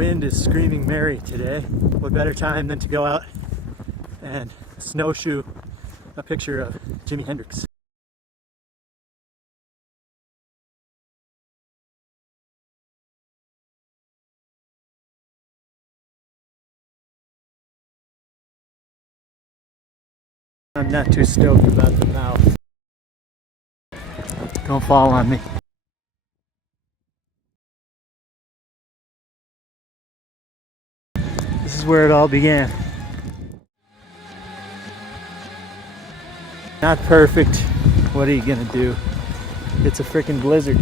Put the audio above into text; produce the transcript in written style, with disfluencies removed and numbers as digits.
wind is screaming merry today. What better time than to go out and snowshoe a picture of Jimi Hendrix. I'm not too stoked about the mouth. Don't fall on me. This is where it all began. Not perfect. What are you gonna do? It's a freaking blizzard.